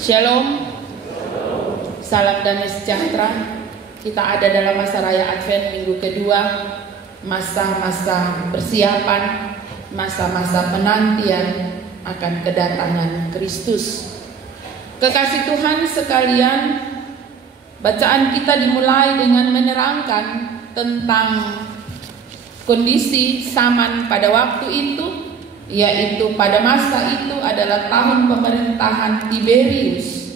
Shalom, salam damai sejahtera. Kita ada dalam masa raya Advent minggu kedua, masa-masa persiapan, masa-masa penantian akan kedatangan Kristus. Kekasih Tuhan sekalian, bacaan kita dimulai dengan menerangkan tentang kondisi zaman pada waktu itu, yaitu pada masa itu adalah tahun pemerintahan Tiberius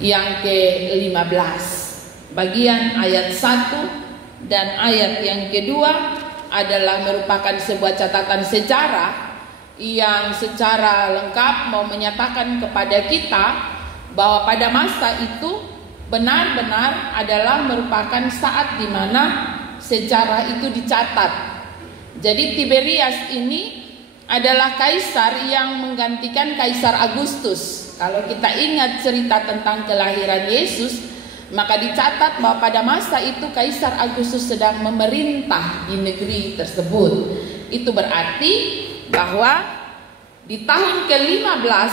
yang ke-15. Bagian ayat 1 dan ayat yang kedua adalah merupakan sebuah catatan sejarah yang secara lengkap mau menyatakan kepada kita bahwa pada masa itu benar-benar adalah merupakan saat di mana sejarah itu dicatat. Jadi Tiberius ini adalah kaisar yang menggantikan Kaisar Agustus. Kalau kita ingat cerita tentang kelahiran Yesus, maka dicatat bahwa pada masa itu Kaisar Agustus sedang memerintah di negeri tersebut. Itu berarti bahwa di tahun ke-15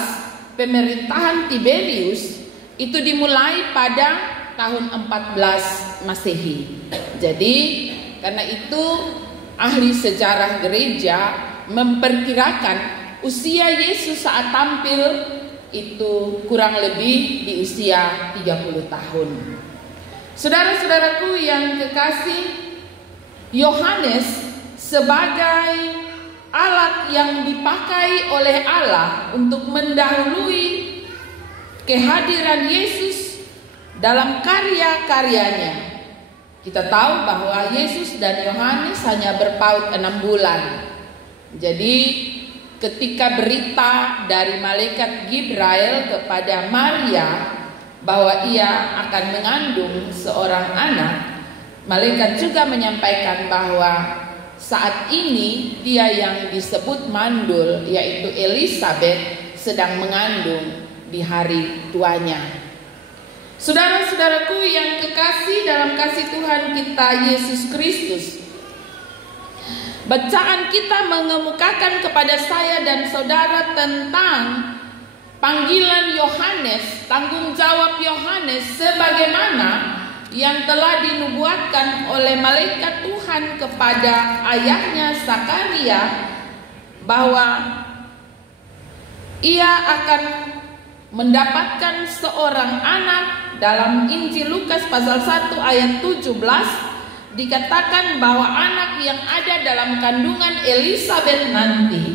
pemerintahan Tiberius itu dimulai pada tahun 14 Masehi. Jadi karena itu ahli sejarah gereja memperkirakan usia Yesus saat tampil itu kurang lebih di usia 30 tahun. Saudara-saudaraku yang kekasih, Yohanes sebagai alat yang dipakai oleh Allah untuk mendahului kehadiran Yesus dalam karya-karyanya. Kita tahu bahwa Yesus dan Yohanes hanya berpaut 6 bulan. Jadi ketika berita dari malaikat Gibrail kepada Maria bahwa ia akan mengandung seorang anak, malaikat juga menyampaikan bahwa saat ini dia yang disebut mandul, yaitu Elizabeth, sedang mengandung di hari tuanya. Saudara-saudaraku yang kekasih dalam kasih Tuhan kita Yesus Kristus, bacaan kita mengemukakan kepada saya dan saudara tentang panggilan Yohanes, tanggung jawab Yohanes sebagaimana yang telah dinubuatkan oleh malaikat Tuhan kepada ayahnya Zakaria bahwa ia akan mendapatkan seorang anak. Dalam Injil Lukas pasal 1 ayat 17 dikatakan bahwa anak yang ada dalam kandungan Elizabeth nanti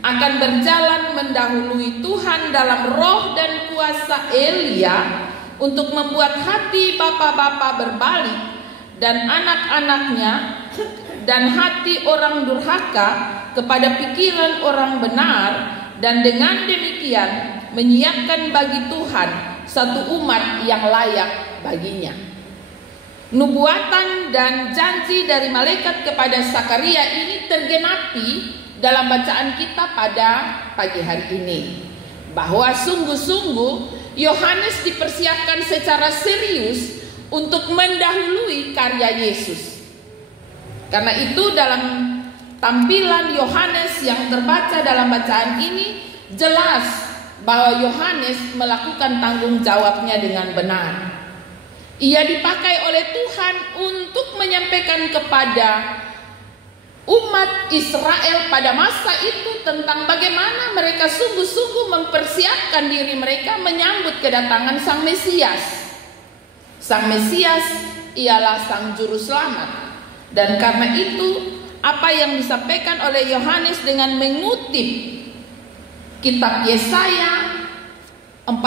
akan berjalan mendahului Tuhan dalam roh dan kuasa Elia untuk membuat hati bapa-bapa berbalik dan anak-anaknya dan hati orang durhaka kepada pikiran orang benar, dan dengan demikian menyiapkan bagi Tuhan satu umat yang layak baginya. Nubuatan dan janji dari malaikat kepada Zakaria ini tergenapi dalam bacaan kita pada pagi hari ini, bahwa sungguh-sungguh Yohanes dipersiapkan secara serius untuk mendahului karya Yesus. Karena itu dalam tampilan Yohanes yang terbaca dalam bacaan ini jelas bahwa Yohanes melakukan tanggung jawabnya dengan benar. Ia dipakai oleh Tuhan untuk menyampaikan kepada umat Israel pada masa itu tentang bagaimana mereka sungguh-sungguh mempersiapkan diri mereka menyambut kedatangan Sang Mesias. Sang Mesias ialah Sang Juru Selamat. Dan karena itu apa yang disampaikan oleh Yohanes dengan mengutip Kitab Yesaya 40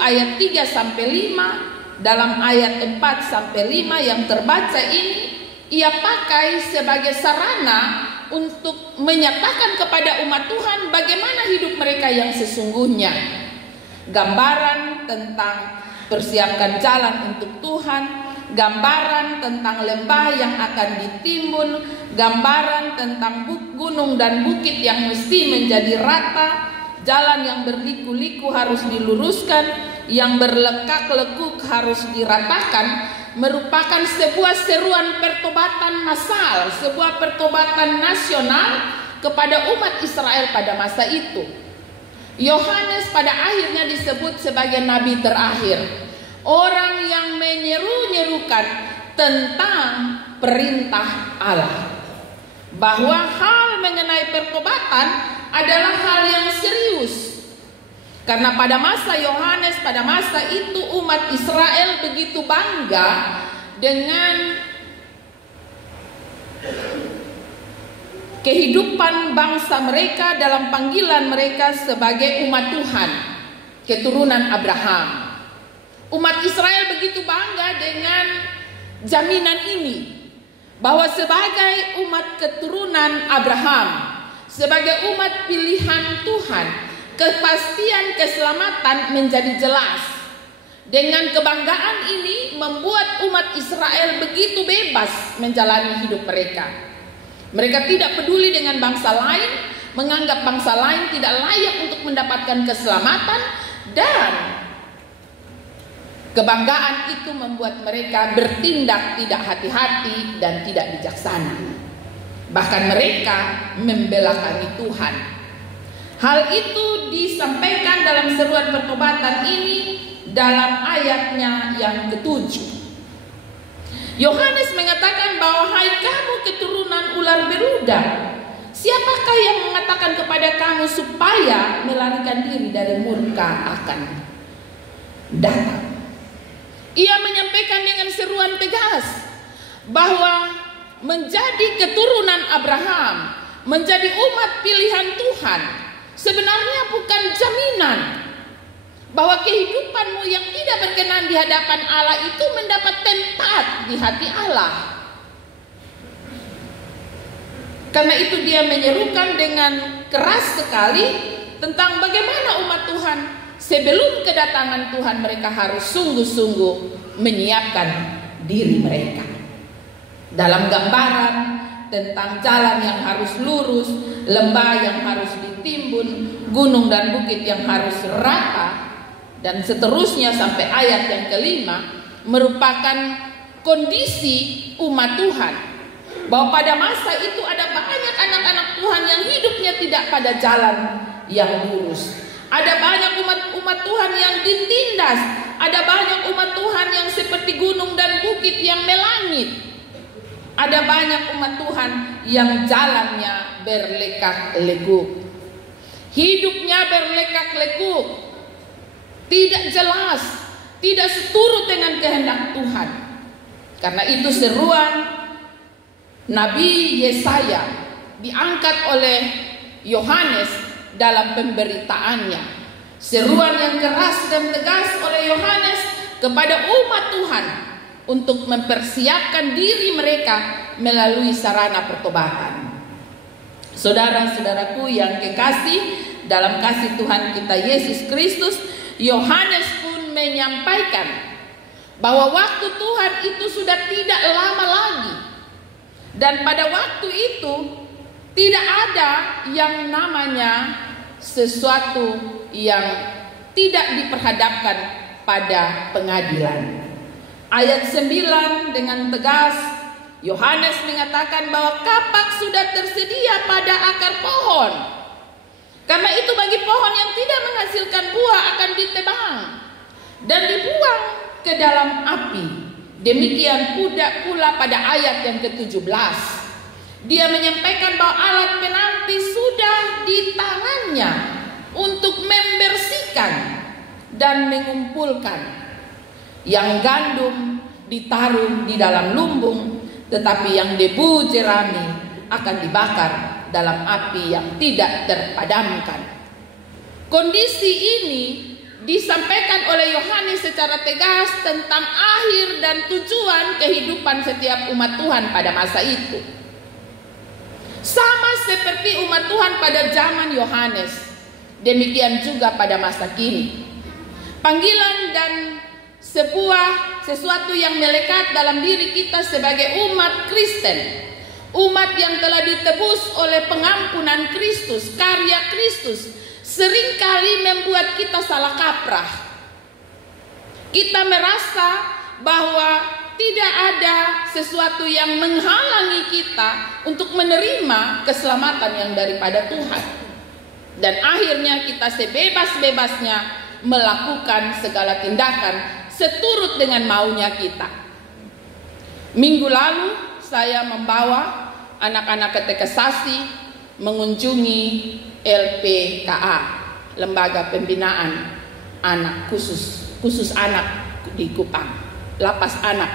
ayat 3 sampai 5, dalam ayat 4 sampai 5 yang terbaca ini ia pakai sebagai sarana untuk menyatakan kepada umat Tuhan bagaimana hidup mereka yang sesungguhnya. Gambaran tentang persiapkan jalan untuk Tuhan, gambaran tentang lembah yang akan ditimbun, gambaran tentang gunung dan bukit yang mesti menjadi rata, jalan yang berliku-liku harus diluruskan, yang berlekak-lekuk harus diratakan, merupakan sebuah seruan pertobatan massal, sebuah pertobatan nasional kepada umat Israel pada masa itu. Yohanes pada akhirnya disebut sebagai nabi terakhir, orang yang menyeru-nyerukan tentang perintah Allah, bahwa hal mengenai pertobatan adalah hal yang serius. Karena pada masa Yohanes, pada masa itu umat Israel begitu bangga dengan kehidupan bangsa mereka dalam panggilan mereka sebagai umat Tuhan, keturunan Abraham. Umat Israel begitu bangga dengan jaminan ini, bahwa sebagai umat keturunan Abraham, sebagai umat pilihan Tuhan, kepastian keselamatan menjadi jelas. Dengan kebanggaan ini membuat umat Israel begitu bebas menjalani hidup mereka. Mereka tidak peduli dengan bangsa lain, menganggap bangsa lain tidak layak untuk mendapatkan keselamatan, dan kebanggaan itu membuat mereka bertindak tidak hati-hati dan tidak bijaksana. Bahkan mereka membelakangi Tuhan. Hal itu disampaikan dalam seruan pertobatan ini dalam ayatnya yang ke-7. Yohanes mengatakan bahwa hai kamu keturunan ular beluda, siapakah yang mengatakan kepada kamu supaya melarikan diri dari murka akan datang? Ia menyampaikan dengan seruan tegas bahwa menjadi keturunan Abraham, menjadi umat pilihan Tuhan, sebenarnya bukan jaminan bahwa kehidupanmu yang tidak berkenan di hadapan Allah itu mendapat tempat di hati Allah. Karena itu dia menyerukan dengan keras sekali tentang bagaimana umat Tuhan sebelum kedatangan Tuhan mereka harus sungguh-sungguh menyiapkan diri mereka. Dalam gambaran tentang jalan yang harus lurus, lembah yang harus ditimbun, gunung dan bukit yang harus rata, dan seterusnya sampai ayat yang ke-5 merupakan kondisi umat Tuhan, bahwa pada masa itu ada banyak anak-anak Tuhan yang hidupnya tidak pada jalan yang lurus. Ada banyak umat Tuhan yang ditindas, ada banyak umat Tuhan yang seperti gunung dan bukit yang melangit, ada banyak umat Tuhan yang jalannya berlekak-lekuk, hidupnya berlekak-lekuk, tidak jelas, tidak seturut dengan kehendak Tuhan. Karena itu seruan Nabi Yesaya diangkat oleh Yohanes dalam pemberitaannya. Seruan yang keras dan tegas oleh Yohanes kepada umat Tuhan untuk mempersiapkan diri mereka melalui sarana pertobatan. Saudara-saudaraku yang kekasih dalam kasih Tuhan kita Yesus Kristus, Yohanes pun menyampaikan bahwa waktu Tuhan itu sudah tidak lama lagi, dan pada waktu itu tidak ada yang namanya sesuatu yang tidak diperhadapkan pada pengadilan. Ayat 9 dengan tegas Yohanes mengatakan bahwa kapak sudah tersedia pada akar pohon. Karena itu bagi pohon yang tidak menghasilkan buah akan ditebang dan dibuang ke dalam api. Demikian pula pada ayat yang ke-17. Dia menyampaikan bahwa alat penanti sudah di tangannya untuk membersihkan dan mengumpulkan. Yang gandum ditaruh di dalam lumbung, tetapi yang debu jerami akan dibakar dalam api yang tidak terpadamkan. Kondisi ini disampaikan oleh Yohanes secara tegas tentang akhir dan tujuan kehidupan setiap umat Tuhan pada masa itu. Sama seperti umat Tuhan pada zaman Yohanes, demikian juga pada masa kini. Panggilan dan sesuatu yang melekat dalam diri kita sebagai umat Kristen, umat yang telah ditebus oleh pengampunan Kristus, karya Kristus, seringkali membuat kita salah kaprah. Kita merasa bahwa tidak ada sesuatu yang menghalangi kita untuk menerima keselamatan yang daripada Tuhan. Dan akhirnya kita sebebas-bebasnya melakukan segala tindakan seturut dengan maunya kita. Minggu lalu saya membawa anak-anak katekisasi mengunjungi LPKA, Lembaga Pembinaan Anak khusus anak di Kupang, lapas anak.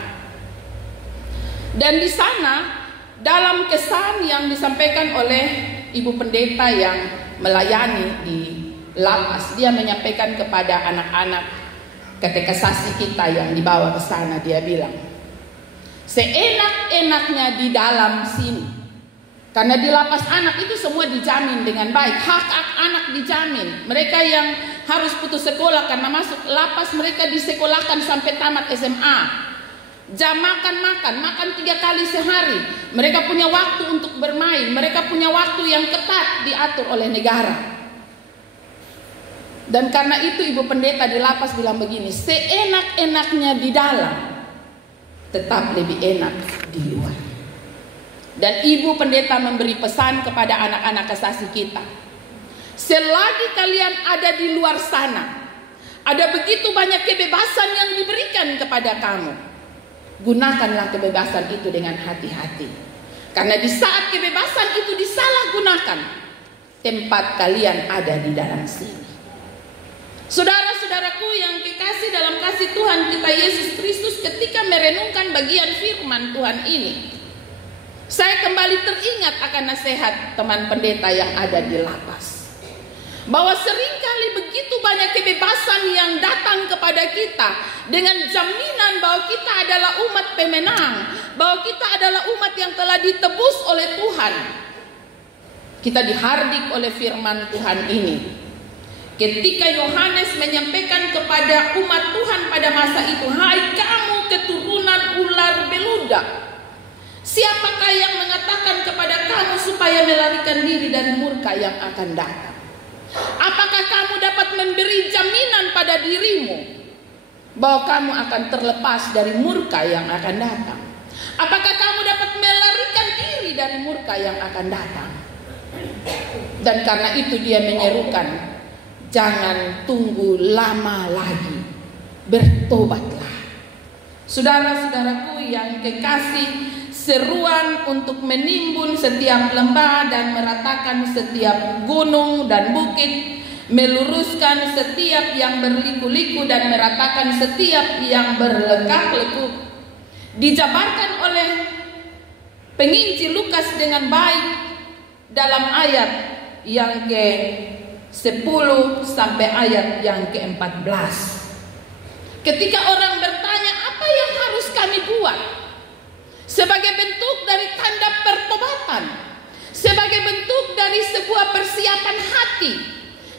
Dan di sana dalam kesan yang disampaikan oleh Ibu Pendeta yang melayani di lapas, dia menyampaikan kepada anak-anak katekisasi kita yang dibawa ke sana, dia bilang, seenak-enaknya di dalam sini, karena di lapas anak itu semua dijamin dengan baik, hak anak dijamin. Mereka yang harus putus sekolah karena masuk lapas, mereka disekolahkan sampai tamat SMA. Jam makan 3 kali sehari. Mereka punya waktu untuk bermain, mereka punya waktu yang ketat diatur oleh negara. Dan karena itu Ibu Pendeta di lapas bilang begini, seenak-enaknya di dalam, tetap lebih enak di luar. Dan Ibu Pendeta memberi pesan kepada anak-anak kasasi kita, selagi kalian ada di luar sana, ada begitu banyak kebebasan yang diberikan kepada kamu. Gunakanlah kebebasan itu dengan hati-hati. Karena di saat kebebasan itu disalahgunakan, tempat kalian ada di dalam sini. Saudara-saudaraku yang kekasih dalam kasih Tuhan kita Yesus Kristus, ketika merenungkan bagian firman Tuhan ini, saya kembali teringat akan nasihat teman pendeta yang ada di lapas, bahwa seringkali begitu banyak kebebasan yang datang kepada kita dengan jaminan bahwa kita adalah umat pemenang, bahwa kita adalah umat yang telah ditebus oleh Tuhan. Kita dihardik oleh firman Tuhan ini. Ketika Yohanes menyampaikan kepada umat Tuhan pada masa itu, hai kamu keturunan ular beludak, siapakah yang mengatakan kepada kamu supaya melarikan diri dari murka yang akan datang? Apakah kamu dapat memberi jaminan pada dirimu bahwa kamu akan terlepas dari murka yang akan datang? Apakah kamu dapat melarikan diri dari murka yang akan datang? Dan karena itu dia menyerukan, jangan tunggu lama lagi, bertobatlah. Saudara-saudaraku yang kekasih, seruan untuk menimbun setiap lembah dan meratakan setiap gunung dan bukit, meluruskan setiap yang berliku-liku dan meratakan setiap yang berlekak-lekuk, dijabarkan oleh penginjil Lukas dengan baik dalam ayat yang ke-10 sampai ayat yang ke-14. Ketika orang bertanya, apa yang harus kami buat? Sebagai bentuk dari tanda pertobatan, sebagai bentuk dari sebuah persiapan hati,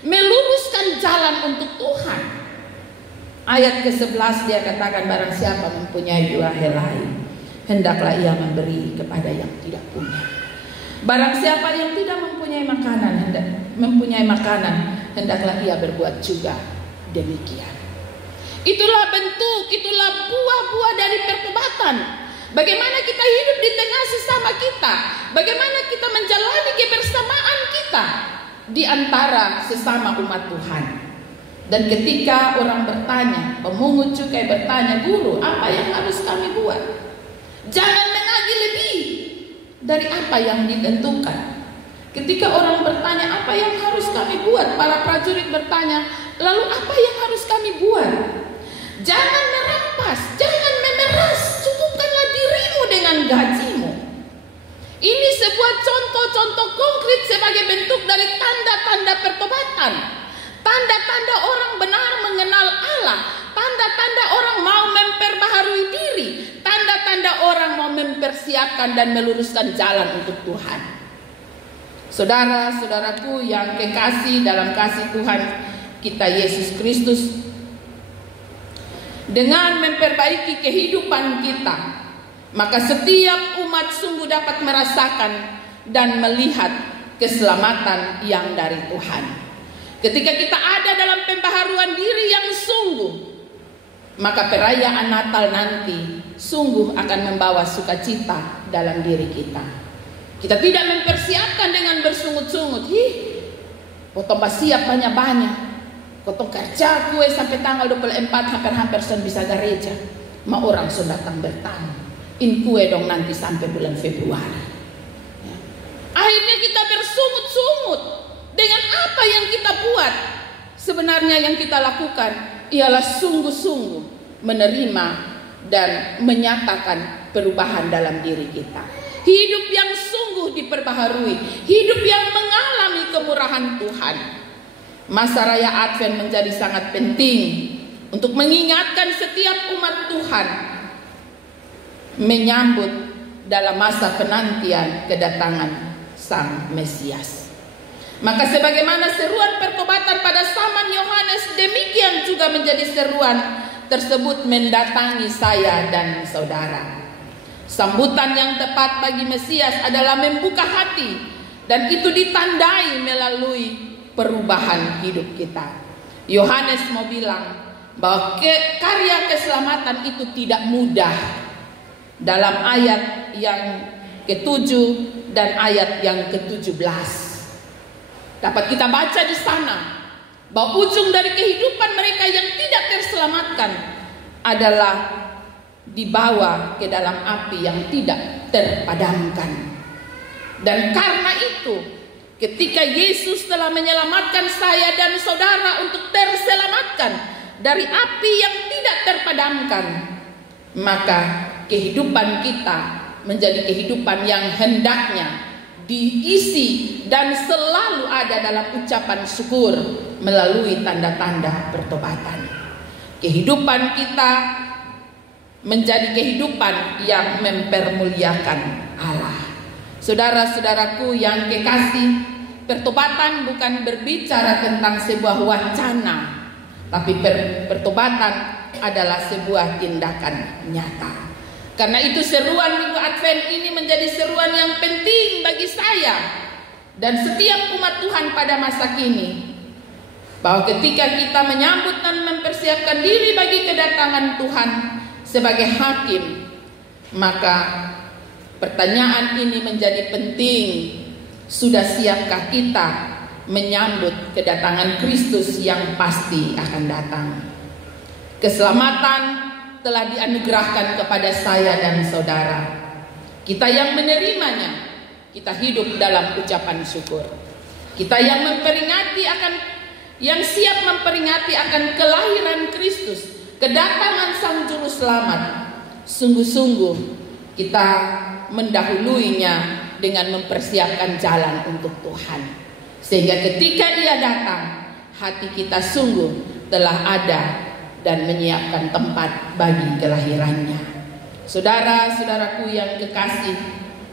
meluruskan jalan untuk Tuhan. Ayat ke-11 dia katakan, barang siapa mempunyai 2 helai, hendaklah ia memberi kepada yang tidak punya. Barang siapa yang tidak mempunyai makanan, hendaklah ia berbuat juga demikian. Itulah bentuk, itulah buah-buah dari pertobatan. Bagaimana kita hidup di tengah sesama kita, bagaimana kita menjalani kebersamaan kita di antara sesama umat Tuhan. Dan ketika orang bertanya, pemungut cukai bertanya, guru, apa yang harus kami buat? Jangan menagih lebih dari apa yang ditentukan. Ketika orang bertanya, apa yang harus kami buat? Para prajurit bertanya, lalu apa yang harus kami buat? Jangan merampas, jangan memeras, cukupkanlah dirimu dengan gajimu. Ini sebuah contoh-contoh konkret sebagai bentuk dari tanda-tanda pertobatan. Tanda-tanda orang benar mengenal Allah, tanda-tanda orang mau memperbaharui diri, tanda-tanda orang mau mempersiapkan dan meluruskan jalan untuk Tuhan. Saudara-saudaraku yang kekasih dalam kasih Tuhan kita Yesus Kristus, dengan memperbaiki kehidupan kita, maka setiap umat sungguh dapat merasakan dan melihat keselamatan yang dari Tuhan. Ketika kita ada dalam pembaharuan diri yang sungguh, maka perayaan Natal nanti sungguh akan membawa sukacita dalam diri kita. Kita tidak mempersiapkan dengan bersungut-sungut, Potong siap banyak-banyak. Potong kerja kue sampai tanggal 24 hampir-hampir sudah bisa gereja. Ma orang sudah datang bertamu. In kue dong nanti sampai bulan Februari. Ya. Akhirnya kita bersungut-sungut dengan apa yang kita buat. Sebenarnya yang kita lakukan ialah sungguh-sungguh menerima dan menyatakan perubahan dalam diri kita. Hidup yang sungguh diperbaharui, hidup yang mengalami kemurahan Tuhan. Masa raya Advent menjadi sangat penting untuk mengingatkan setiap umat Tuhan menyambut dalam masa penantian kedatangan Sang Mesias. Maka sebagaimana seruan pertobatan pada zaman Yohanes, demikian juga menjadi seruan tersebut mendatangi saya dan saudara. Sambutan yang tepat bagi Mesias adalah membuka hati, dan itu ditandai melalui perubahan hidup kita. Yohanes mau bilang bahwa karya keselamatan itu tidak mudah. Dalam ayat yang ke-7 dan ayat yang ke-17 dapat kita baca di sana bahwa ujung dari kehidupan mereka yang tidak terselamatkan adalah dibawa ke dalam api yang tidak terpadamkan. Dan karena itu, ketika Yesus telah menyelamatkan saya dan saudara untuk terselamatkan dari api yang tidak terpadamkan, maka kehidupan kita menjadi kehidupan yang hendaknya diisi dan selalu ada dalam ucapan syukur melalui tanda-tanda pertobatan. Kehidupan kita menjadi kehidupan yang mempermuliakan Allah. Saudara-saudaraku yang kekasih, pertobatan bukan berbicara tentang sebuah wacana, tapi pertobatan adalah sebuah tindakan nyata. Karena itu seruan Minggu Advent ini menjadi seruan yang penting bagi saya dan setiap umat Tuhan pada masa kini, bahwa ketika kita menyambut dan mempersiapkan diri bagi kedatangan Tuhan sebagai hakim, maka pertanyaan ini menjadi penting. Sudah siapkah kita menyambut kedatangan Kristus yang pasti akan datang? Keselamatan telah dianugerahkan kepada saya dan saudara. Kita yang menerimanya, kita hidup dalam ucapan syukur. Kita yang siap memperingati akan kelahiran Kristus, kedatangan Sang Juru Selamat. Sungguh-sungguh kita mendahuluinya dengan mempersiapkan jalan untuk Tuhan, sehingga ketika Dia datang, hati kita sungguh telah ada dan menyiapkan tempat bagi kelahirannya. Saudara-saudaraku yang kekasih,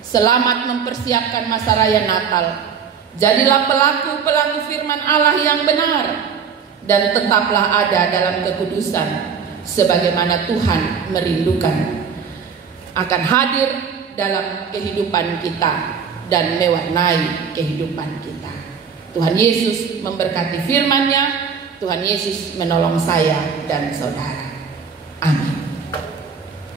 selamat mempersiapkan masa raya Natal. Jadilah pelaku-pelaku firman Allah yang benar, dan tetaplah ada dalam kekudusan sebagaimana Tuhan merindukan akan hadir dalam kehidupan kita dan mewarnai kehidupan kita. Tuhan Yesus memberkati firman-Nya. Tuhan Yesus menolong saya dan saudara.